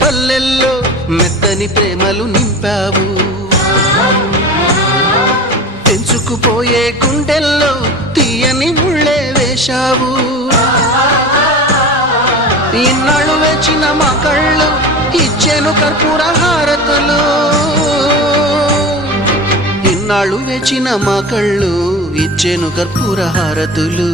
పల్లెల్లో మెత్తని ప్రేమలు నింపావు, తెంచుకుపోయే గుండెల్లో తీయని ముళ్ళే వేశావు. ఇన్నాళ్ళు వేచిన మా కళ్ళు ఇచ్చేను కర్పూర హారతులు, ఇన్నాళ్ళు వేచిన మా కళ్ళు ఇచ్చేను కర్పూర హారతులు.